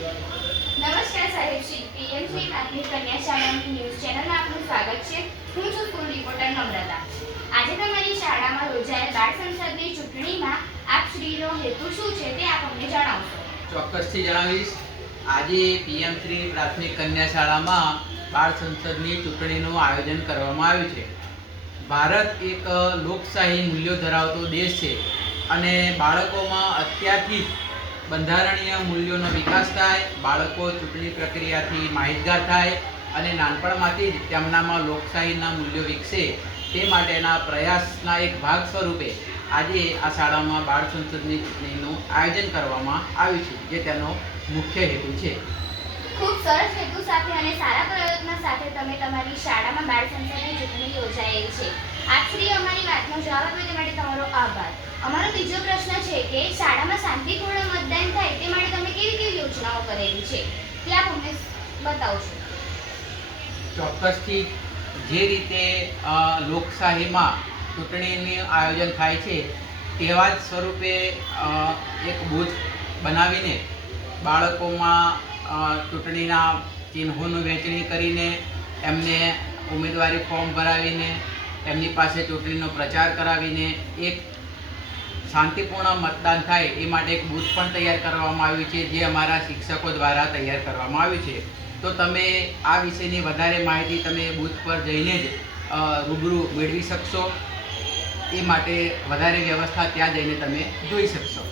નમસ્કાર સાહેબશ્રી, પીએમશ્રી પ્રાથમિક કન્યા શાળાની ન્યૂઝ ચેનલમાં આપનું સ્વાગત છે. હું છું સ્કૂલ રિપોર્ટર નમ્રતા. આજે તમારી શાળામાં યોજાયેલ બાળ સંસદની ચૂંટણીમાં આપ શ્રીનો હેતુ શું છે તે આપ અમને જણાવશો. ચોક્કસથી જણાવીશ. આજે પીએમશ્રી પ્રાથમિક કન્યા શાળામાં બાળ સંસદની ચૂંટણીનું આયોજન કરવામાં આવ્યું છે. ભારત એક લોકશાહી મૂલ્યો ધરાવતો દેશ છે અને બાળકોમાં અત્યારથી જ બંધારણીય મૂલ્યોનો વિકાસ થાય, બાળકો ચૂંટણી પ્રક્રિયાથી માહિતગાર થાય અને નાનપણમાંથી જ તેમનામાં લોકશાહીના મૂલ્યો વિકસે તે માટેના પ્રયાસના એક ભાગ સ્વરૂપે આજે આ શાળામાં બાળ સંસદની ચૂંટણીનું આયોજન કરવામાં આવ્યું છે, જે તેનો મુખ્ય હેતુ છે. ખૂબ સરસ હેતુ સાથે અને સારા પ્રયત્ન સાથે તમે તમારી શાળામાં બાળ સંસદની ચૂંટણી યોજાયેલી છે. આપ શ્રી અમારી વાતનો જવાબ આપ્યો તે માટે તમારો આભાર. અમારો બીજો પ્રશ્ન છે કે શાળામાં શાંતિપૂર્ણ મતદાન થાય તે માટે તમે કેવી કેવી યોજનાઓ કરેલી છે તે આપ અમને બતાવશો. ચોક્કસથી જે રીતે લોકશાહીમાં ચૂંટણીનું આયોજન થાય છે તેવા જ સ્વરૂપે એક બૂથ બનાવીને બાળકોમાં ચૂંટણીના ચિહ્નોનું વહેંચણી કરીને એમને ઉમેદવારી ફોર્મ ભરાવીને એમની પાસે ચૂંટણીનો પ્રચાર કરાવીને એક શાંતિપૂર્ણ મતદાન થાય એ માટે એક બૂથ પણ તૈયાર કરવામાં આવ્યું છે, જે અમારા શિક્ષકો દ્વારા તૈયાર કરવામાં આવ્યું છે. તો તમે આ વિષયની વધારે માહિતી તમે બૂથ પર જઈને જ રૂબરૂ મેળવી શકશો. એ માટે વધારે વ્યવસ્થા ત્યાં જઈને તમે જોઈ શકશો.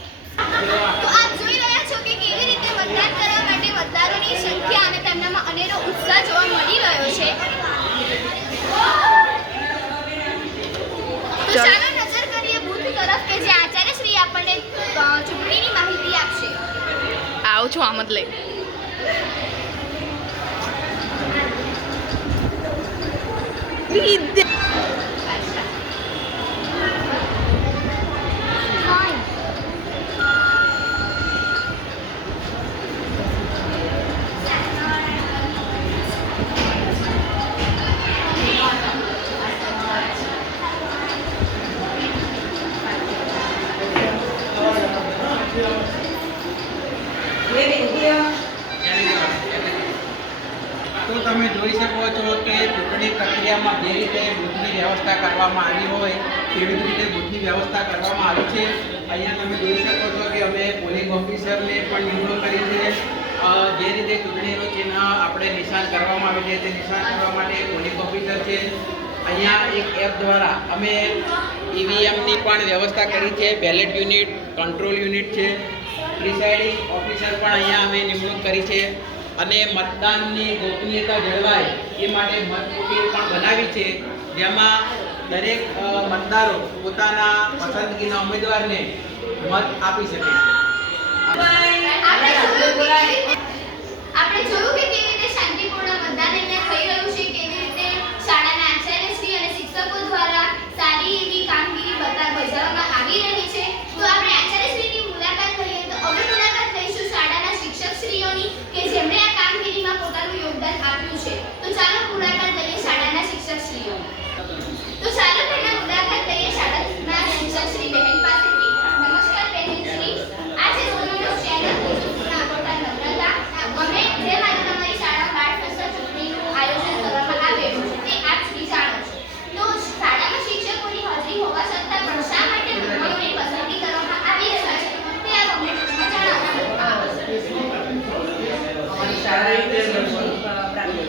તો આપ જોઈ રહ્યા છો કે કેવી રીતે મતદાન કરવા માટે મતદારોની સંખ્યા અને તેમનામાં અનેરો ઉત્સાહ જોવા મળી રહ્યો છે. તો ચાલો નજર કરીએ બૂથ તરફ કે જે આચાર્યશ્રી આપણને ચૂંટણીની માહિતી આપશે. આવું છું આમ જ લઈ. તો તમે જોઈ શકો છો કે ચૂંટણી પ્રક્રિયામાં જે રીતે બૂથની વ્યવસ્થા કરવામાં આવી હોય તેવી જ રીતે બૂથની વ્યવસ્થા કરવામાં આવી છે. અહીંયા તમે જોઈ શકો છો કે અમે પોલિંગ ઓફિસરને પણ નિમણૂક કરી છે. જે રીતે ચૂંટણીનું ચિહ્ન આપણે નિશાન કરવામાં આવે છે તે નિશાન કરવા માટે પોલિંગ ઓફિસર છે. અહીંયા એક એપ દ્વારા અમે ઈવીએમની પણ વ્યવસ્થા કરી છે. બેલેટ યુનિટ, કંટ્રોલ યુનિટ છે. પ્રિસાઇડિંગ ઓફિસર પણ અહીંયા અમે નિમણૂક કરી છે અને મતદાનની ગોપનીયતા જળવાય એ માટે મતકુટીર પણ બનાવી છે, જેમાં દરેક મતદારો પોતાના પસંદગીના ઉમેદવારને મત આપી શકે છે. આપણે જોયું કે કેવી રીતે શાંતિપૂર્ણ મતદાન અહીંયા થઈ રહ્યું છે, કેવી રીતે શાળાના આચાર્યશ્રી અને શિક્ષકો દ્વારા સારી એવી કામગીરી બજાવવામાં આવી રહી છે. તો આપણે આચાર્યશ્રીની મુલાકાત લઈએ તો હવે મુલાકાત લઈશું શાળાના શિક્ષકશ્રીઓની કે જેમણે આ કામગીરીમાં પોતાનું યોગદાન આપ્યું છે. તો ચાલો મુલાકાત લઈએ શાળાના શિક્ષકશ્રીઓની. તો ચાલો પહેલા મુલાકાત લઈએ શાળાના શિક્ષકશ્રી બહેન પાસેથી. નમસ્કાર બહેનશ્રી, આજે તમારો ચેનલ પૂર્ણ આપતા નમ્રતા અમે જેમ આજે તમારી શાળા બાળ સંસદ ચૂંટણીનું આયોજન કરવામાં આવેલું છે તે આપ શ્રી જાણો છો. તો શાળામાં શિક્ષકોની હાજરી હોવા છતાં પણ શા માટે ઉમેદવારોની પસંદગી કરવામાં આવી રહી છે તે આપ અમને જણાવો. અમારી શાળા પ્રાથમિક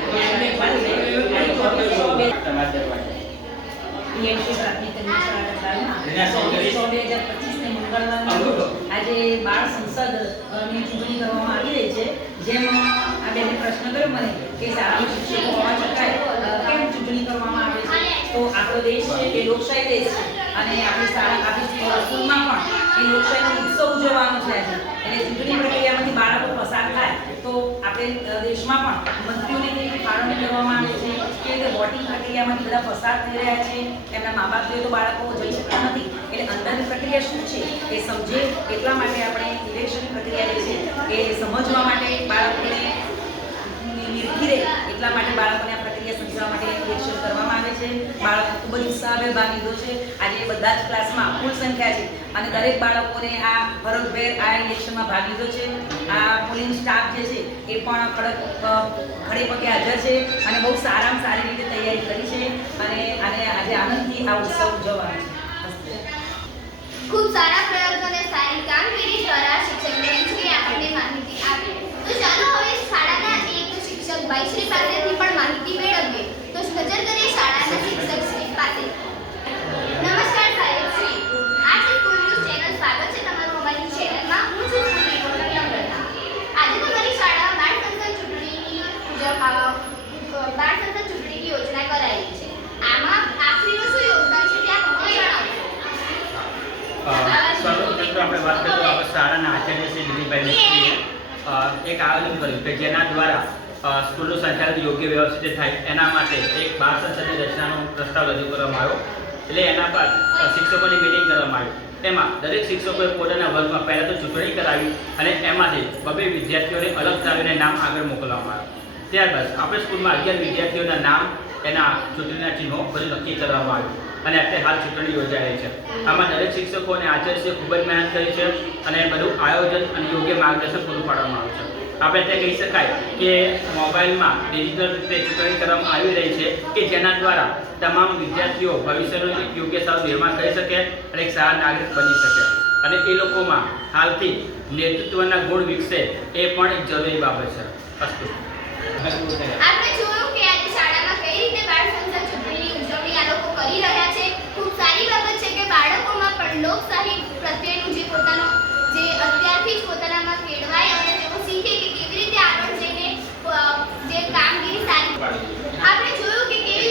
આજે બાળ સંસદની ચૂંટણી કરવામાં આવી રહી છે. જેમ આ બેને પ્રશ્ન કર્યો મને કે શાળામાં શિક્ષકો હોવા છતાંય કેમ ચૂંટણી કરવામાં આવે છે, તો આપણો દેશ છે એ લોકશાહી દેશ છે અને આપણી શાળા આપણી સ્કૂલમાં પણ એ લોકશાહીનો ઉત્સવ ઉજવવાનો છે આજે. અને ચૂંટણી પ્રક્રિયામાંથી બાળકો પસાર થાય તો આપણે દેશમાં પણ મંત્રીઓને કેવી ફાળવણી કરવામાં આવે છે, કે રીતે વોટિંગ પ્રક્રિયામાંથી બધા પસાર થઈ રહ્યા છે, તેમના મા બાપ જોઈએ તો બાળકો જઈ શકતા નથી. એટલે અંદરની પ્રક્રિયા શું છે એ સમજે એટલા માટે આપણે ઇલેક્શનની પ્રક્રિયા જે છે એ સમજવા માટે બાળકોને નિર્ખી રહે એટલા માટે બાળકોને આ પ્રક્રિયા સમજવા માટે ઇલેક્શન કરવામાં આવે છે. છે. બાળકો ખૂબ જ ઉત્સાહભેર ભાગ લીધો છે. આજે બધા જ ક્લાસમાં ફૂલ સંખ્યા છે અને દરેક બાળકોને આ ફરજભેર આ ઇલેક્શનમાં ભાગ લીધો છે. આ પોલિંગ સ્ટાફ જે છે એ પણ ખડે પગે હાજર છે અને બહુ સારામાં સારી રીતે તૈયારી કરી છે અને આજે આનંદથી આ ઉત્સવ ઉજવવાનો છે. ખૂબ સારા પ્રયત્નો અને સારી કામગીરી દ્વારા શિક્ષક બેન્ચે આપણને માહિતી આપી. તો ચાલો હવે શાળાના એક શિક્ષક ભાઈશ્રી પાસેથી પણ માહિતી મેળવીએ. તો નજર કરીએ શાળાના શિક્ષક શ્રી પાસે. નમસ્કાર સાહેબ શ્રી, આ છે સ્કૂલ ન્યૂઝ ચેનલ. સ્વાગત છે તમારું અમારી ચેનલમાં. હું છું સ્કૂલ રિપોર્ટર નમ્રતા. આજે તમારી શાળા બાળ સંસદ ચૂંટણીની યોજના કરાયેલી છે. આમાં આપશ્રીનું શું યોગદાન છે તે આપ અમને જણાવશો. સર્વપ્રથમ તો આપણે વાત કરીએ તો આપણે શાળાના આચાર્ય શ્રી દિલીપભાઈ મિસ્ત્રીએ એક આયોજન કર્યું કે જેના દ્વારા સ્કૂલનું સંચાલન યોગ્ય વ્યવસ્થિત થાય એના માટે એક બાળ સંસદની રચનાનો પ્રસ્તાવ રજૂ કરવામાં આવ્યો. એટલે એના બાદ શિક્ષકોની મિટિંગ કરવામાં આવી. એમાં દરેક શિક્ષકોએ પોતાના વર્ગમાં પહેલાં તો ચૂંટણી કરાવી અને એમાંથી 2 વિદ્યાર્થીઓને અલગ કરાવીને નામ આગળ મોકલવામાં આવ્યું. ત્યારબાદ આપણે સ્કૂલમાં 11 વિદ્યાર્થીઓના નામ એના ચૂંટણીના ચિહ્નો બધું નક્કી કરવામાં આવ્યું અને અત્યારે હાલ ચૂંટણી યોજાઈ રહી છે. આમાં દરેક શિક્ષકો અને આચાર્યશ્રીએ ખૂબ જ મહેનત કરી છે અને બધું આયોજન અને યોગ્ય માર્ગદર્શન પૂરું પાડવામાં આવ્યું છે. આપણે તે કહી શકાય કે મોબાઈલમાં ડિજિટલ રીતે ચૂંટણી કરવામાં આવી રહી છે કે જેના દ્વારા તમામ વિદ્યાર્થીઓ ભવિષ્યનું એક યોગ્ય સારું નિર્માણ કરી શકે અને એક સારા નાગરિક બની શકે અને એ લોકોમાં હાલથી નેતૃત્વના ગુણ વિકસે એ પણ એક જરૂરી બાબત છે. અસ્તુ. આપણે જોયું કે આજે શાળામાં કઈ રીતે બાળ સંસદ ચૂંટણીની ઉજવણી આ લોકો કરી રહ્યા છે. ખૂબ સારી બાબત છે કે બાળકોમાં પણ લોકશાહી